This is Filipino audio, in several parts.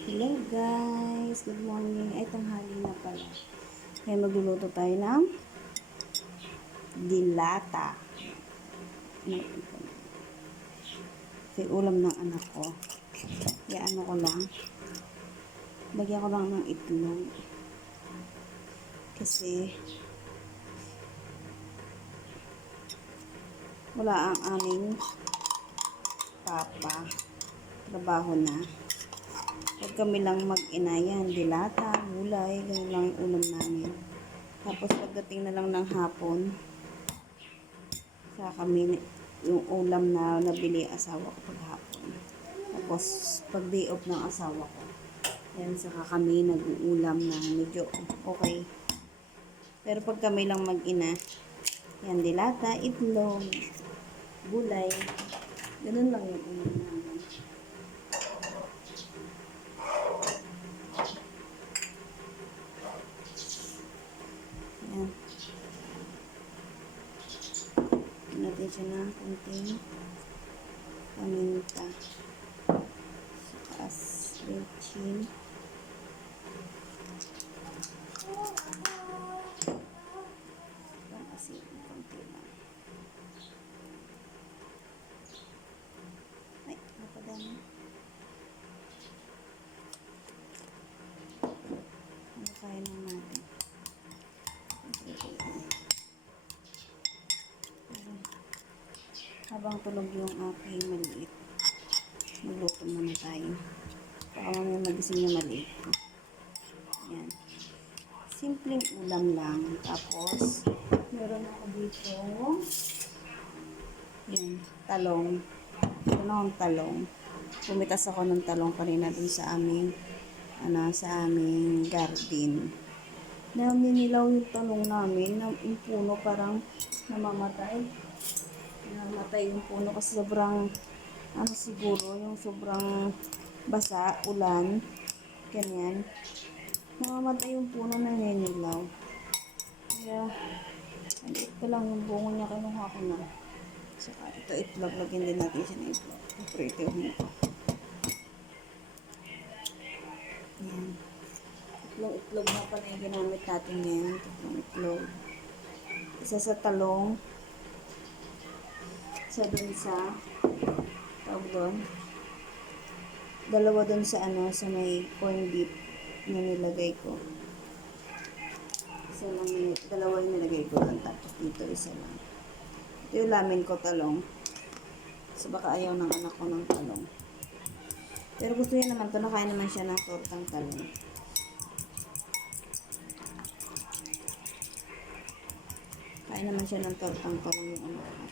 Hello guys, good morning. Ay, tanghali na pala. Kaya magluluto tayo ng dilata. Ito yung ulam ng anak ko. Kaya ano ko lang, lagyan ko lang ng itlog. Kasi wala ang aming papa. Trabaho na. Huwag kami lang mag-ina yan. Dilata, gulay, ganyan lang yung ulam namin. Tapos pagdating na lang ng hapon, sa kami yung ulam na nabili asawa ko paghapon. Tapos pag day off ng asawa ko, yan saka kami nag-uulam na medyo okay. Pero pag kami lang mag-ina, yan dilata, itlog, gulay, ganun lang yung ulam namin. Yan. Natin siya ng konting paminta. Saka asin. Asin, konti lang. Ay, napadami. Ano kaya lang natin? Habang tulog yung aking maliit, magluto muna tayo. Baka mamaya magising na maliit. Yan. Simpleng ulam lang. Tapos, meron ako dito, yan, talong. Meron akong talong. Pumitas ako ng talong kanina dun sa aming, sa aming garden. Naninilaw yung talong namin, yung puno parang namamatay. Namatay yung puno kasi sobrang, siguro, yung sobrang basa, ulan, ganyan. Namamatay yung puno na naninilaw. Kaya, ito lang yung bungo niya, kinuha ko na. Saka ito itlog, lagyan din natin siya ng itlog. Ipritohin ko. Yan. Itlog na pala yung ginamit natin ngayon. Itlog. Isa sa talong. Isa dun sa tawag doon. Dalawa dun sa sa may corn beef na nilagay ko. Isa lang, dalawa yung nilagay ko doon. Tapos dito isa lang. Ito yung lamin ko talong. So baka ayaw ng anak ko ng talong. Pero gusto niya naman ito. Nakain naman siya ng tortang talong. Kain naman siya ng tortang talong yung anak ko.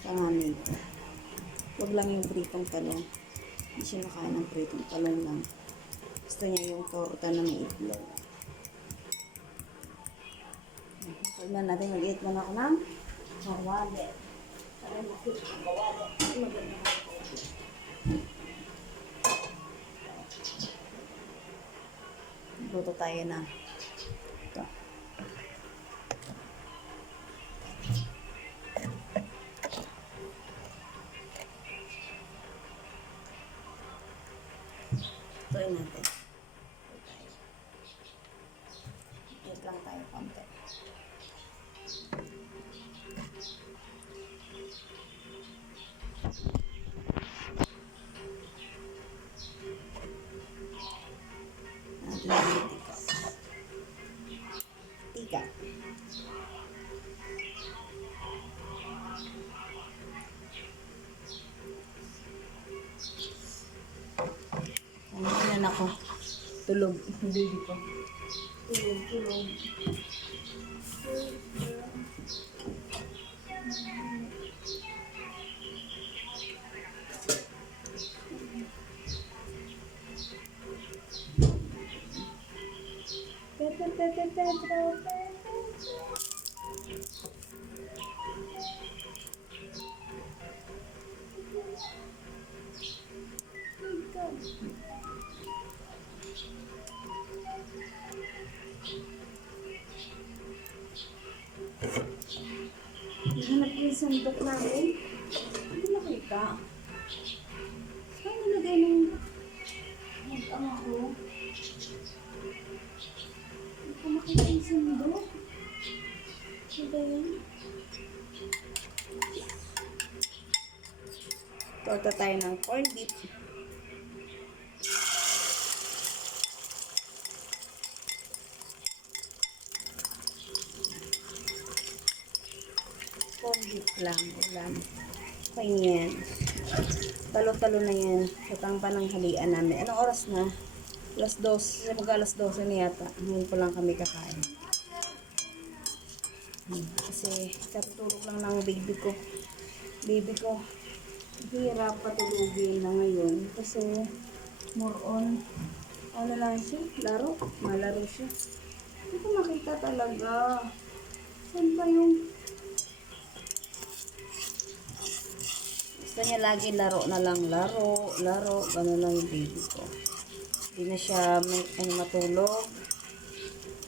Panganay ko. Huwag lang yung pritong talong. Hindi siya nakain ng pritong talong lang. Gusto niya yung torta na may itlog. Huwag na natin mag-eat muna ako ng kawali. Para makit ang kawali. Maganda ng kawali. Luto tayo na. Ito. Tuloy natin. Wait lang tayo konti. Tika. Ano ako? Tulog. Baby ko. Tulog. Hanap ko yung sandok namin. Hindi nakita. Saan nilagay ng Ang ako. Hindi ko makita yung sundok. Ano ba yan? Torta tayo ng corned beef. Corned beef lang, ulam. Okay yan. Talo-talo na yan. Sa pananghalian namin. Anong oras na? Alas 12. Mag-alas 12 na yata. Ngayon po lang kami kakain. Kasi katutulog lang ng baby ko. Baby ko, hirap patulugin na ngayon. Kasi more on, ano lang siya? Laro. Malaro siya. Hindi ko makita talaga. Saan pa yung... Gusto niya lagi laro na lang. Laro, laro. Gano'n lang yung baby ko. Hindi na siya matulog.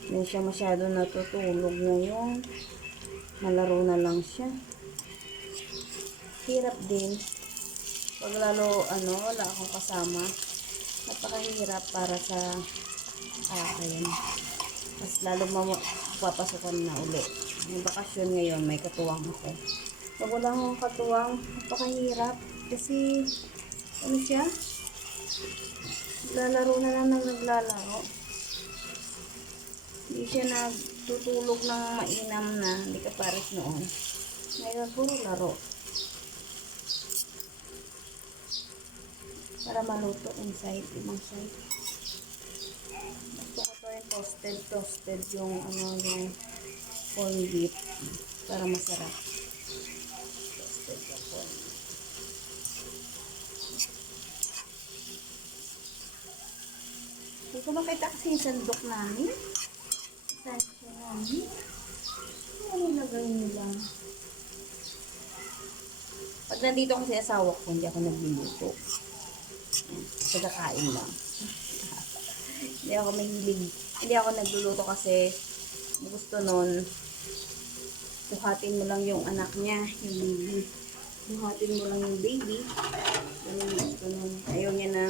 Hindi na siya masyado natutulog ngayon. Malaro na lang siya. Hirap din. Pag lalo, wala akong kasama. Napakahirap para sa akin. Mas lalo papasukan na uli. May bakasyon ngayon, may katuwang ako. Pag wala akong katuwang, napakahirap. Kasi, ano siya? Lalaro na lang ng naglalaro. Hindi siya nagtutulog ng mainam na. Hindi ka pares noon. Ngayon, puro laro. Para maluto inside, ibang side. Gusto ko to yung toasted yung yung corned beef para masarap. Toasted yung corned beef. Hindi ko makita kasi yung sandok namin. Sandok namin. Ano nilagay nila? Pag nandito kasi asawa ko, hindi ako nagluluto. Pagkakain lang. Hindi ako mahilig. Hindi ako nagluluto kasi gusto nun, buhatin mo lang yung anak niya, yung baby. Buhatin mo lang yung baby. Ganun. Ayaw niya na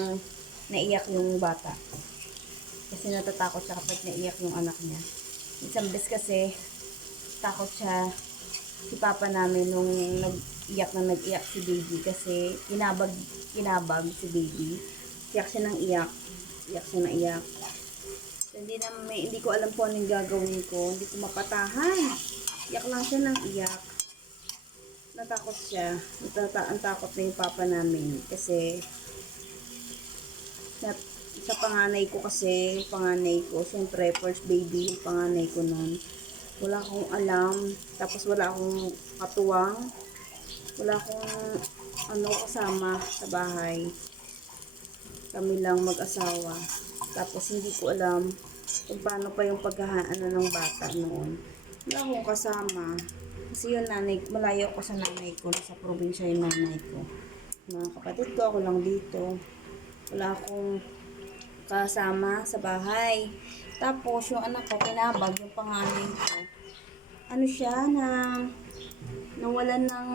naiyak yung bata. Kasi natatakot siya kapag naiyak yung anak niya. Isang beses kasi, takot siya si papa namin nung nag-iyak si baby kasi kinabag si baby. Iyak siya ng iyak. Iyak siya ng iyak. So, hindi ko alam po anong gagawin ko. Hindi ko mapatahan. Iyak lang siya ng iyak. Natakot siya. Ang takot na yung papa namin. Kasi sa panganay ko kasi, siyempre first baby, yung panganay ko nun. Wala akong alam. Tapos wala akong katuwang. Wala akong kasama sa bahay. Kami lang mag-asawa. Tapos hindi ko alam kung paano pa yung paghahaan ng bata noon. Wala akong kasama. Kasi yung malayo ako sa nanay ko. Nasa probinsya yung nanay ko. Mga kapatid ko, ako lang dito. Wala akong kasama sa bahay. Tapos yung anak ko, kinabag yung panganay ko. Ano siya na nawalan ng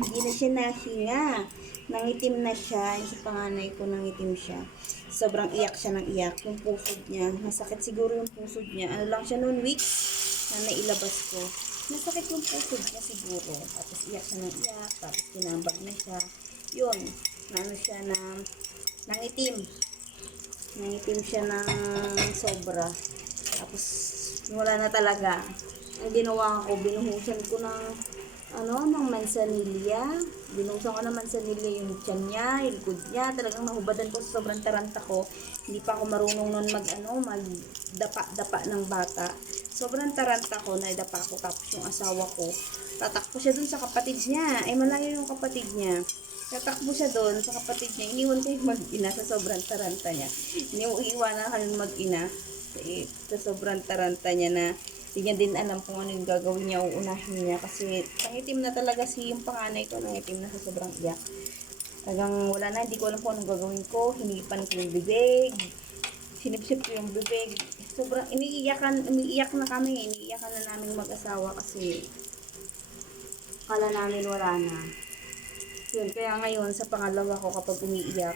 hindi na siya nahinga. Nangitim na siya. Yung sa panganay ko, nangitim siya. Sobrang iyak siya ng iyak. Yung pusod niya. Nasakit siguro yung pusod niya. Ano lang siya noon, weeks na nailabas ko. Nasakit yung pusod niya siguro. Tapos iyak siya ng iyak. Tapos kinabag na siya. Yun. Siya na nangitim. Nangitim siya ng sobra. Tapos wala na talaga. Ang ginawa ko, binuhusan ko ng mansanilya. Binuhusan ko ng mansanilya yung tiyan niya, yung likod niya. Talagang nahubadan ko sa sobrang taranta ko. Hindi pa ako marunong nun magdapa-dapa ng bata. Sobrang taranta ko, naidapa ko. Tapos yung asawa ko, tatakbo siya dun sa kapatid niya. Ay, malayo yung kapatid niya. Tatakbo siya doon sa kapatid niya. Iniwan ko yung mag-ina sa sobrang taranta niya. Iniwanan kami mag-ina sa sobrang taranta niya na hindi niya din alam kung ano yung gagawin niya, uunahin niya. Kasi nangitim na talaga yung panganay ko. Nangitim na sa sobrang iyak. Talagang wala na. Hindi ko alam kung anong gagawin ko. Hinipan ko yung bibig. Sinipsip ko yung bibig. Sobrang umiiyak na kami. Iniiyakan na namin mag-asawa kasi kala namin wala na. Yun, kaya ngayon sa pangalawa ko kapag umiiyak,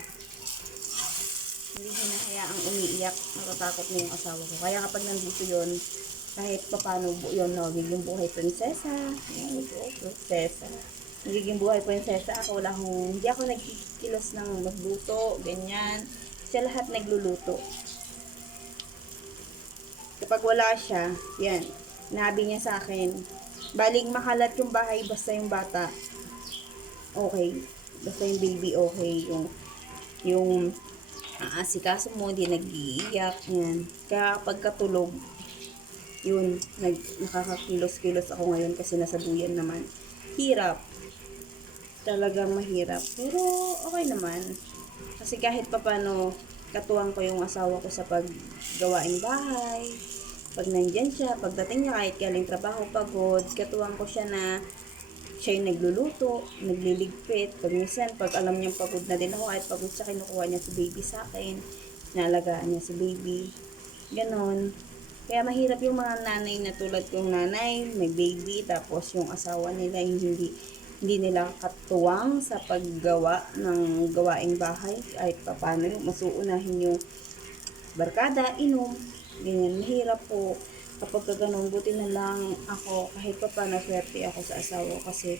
Hindi hinahayaang umiiyak. Natatakot na yung asawa ko. Kaya kapag nandito yon, kahit papano yun, nagiging buhay prinsesa. Ayan, prinsesa. Nagiging buhay prinsesa ako. Hindi ako nagkikilos ng magluto, ganyan. Siya lahat nagluluto. Kapag wala siya, yan, nabi niya sa akin, baling makalat yung bahay basta yung bata, okay. Basta yung baby, okay. Yung aasikaso mo, hindi nag-iiyak, yan. Kaya pagkatulog, yun, nakakakilos-kilos ako ngayon kasi nasa duyan naman. Hirap. Talagang mahirap. Pero, okay naman. Kasi kahit papano, katuwang ko yung asawa ko sa paggawaing bahay. Pag nandyan siya, pagdating niya kahit galing trabaho, pagod, katuwang ko siya na siya yung nagluluto, nagliligpit. Pag minsan, pag alam niyang pagod na din ako, kahit pagod siya, kinukuha niya si baby sa akin. Nalagaan niya si baby. Ganon. Kaya mahirap yung mga nanay na tulad kong nanay, may baby, tapos yung asawa nila yung hindi nila katuwang sa paggawa ng gawaing bahay. Kahit paano yung masuunahin yung barkada, inom, ganyan. Mahirap po kapag ganun. Buti na lang ako, kahit pa paano swerte ako sa asawa kasi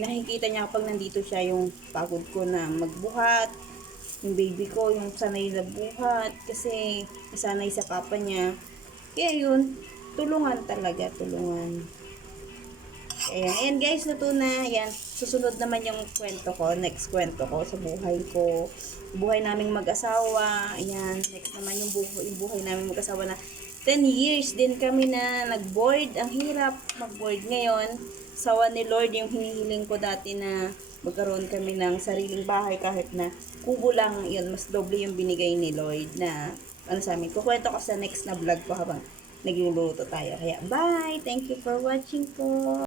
nakikita niya kapag nandito siya yung pagod ko na magbuhat, yung baby ko, yung sanay na buhat, kasi sanay sa papa niya. Kaya yun, tulungan talaga, tulungan. Ayan guys, luto na. Ayan, susunod naman yung kwento ko, next kwento ko sa buhay ko. Buhay naming mag-asawa. Ayan, next naman yung buhay naming mag-asawa na 10 years din kami na nag-board. Ang hirap mag-board ngayon. Sawa ni Lord yung hinihiling ko dati na magkaroon kami ng sariling bahay kahit na kubo lang. Yun, mas doble yung binigay ni Lord na ano sa amin. Kukwento ko sa next na vlog ko habang nagluluto tayo. Kaya bye! Thank you for watching po!